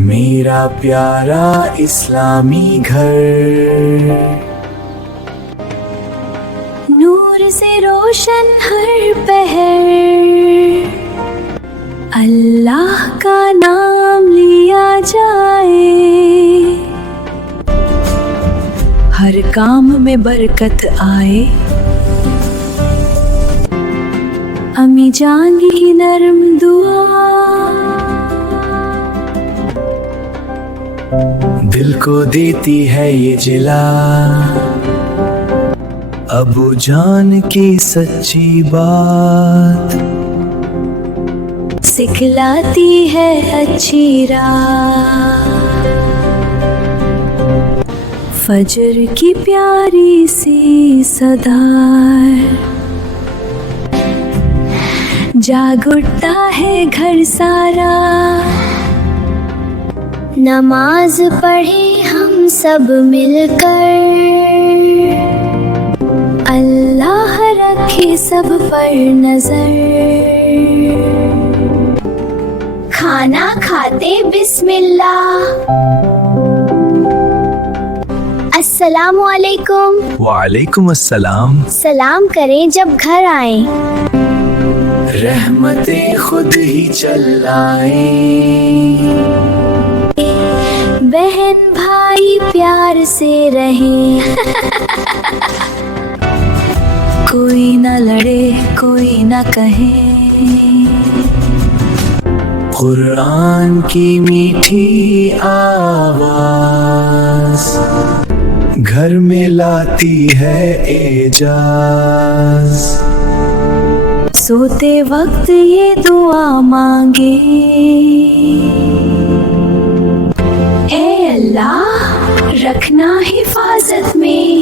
मेरा प्यारा इस्लामी घर, नूर से रोशन हर पहर, अल्लाह का नाम लिया जाए, हर काम में बरकत आए। अम्मी जान की नरम दुआ दिल को देती है ये जिला, अबू जान की सच्ची बात सिखलाती है अच्छी राह। फजर की प्यारी सी सदा जाग उठता है घर सारा, नमाज पढ़े हम सब मिलकर, अल्लाह रखे सब पर नजर। खाना खाते बिस्मिल्लाह, अस्सलामु अलैकुम। वालेकुम अस्सलाम। सलाम करें जब घर आए, रहमतें खुद ही चल आए। बहन भाई प्यार से रहे, कोई ना लड़े कोई ना कहे, कुरान की मीठी आवाज घर में लाती है एजाज। सोते वक्त ये दुआ मांगे, ए अल्लाह रखना हिफाजत में,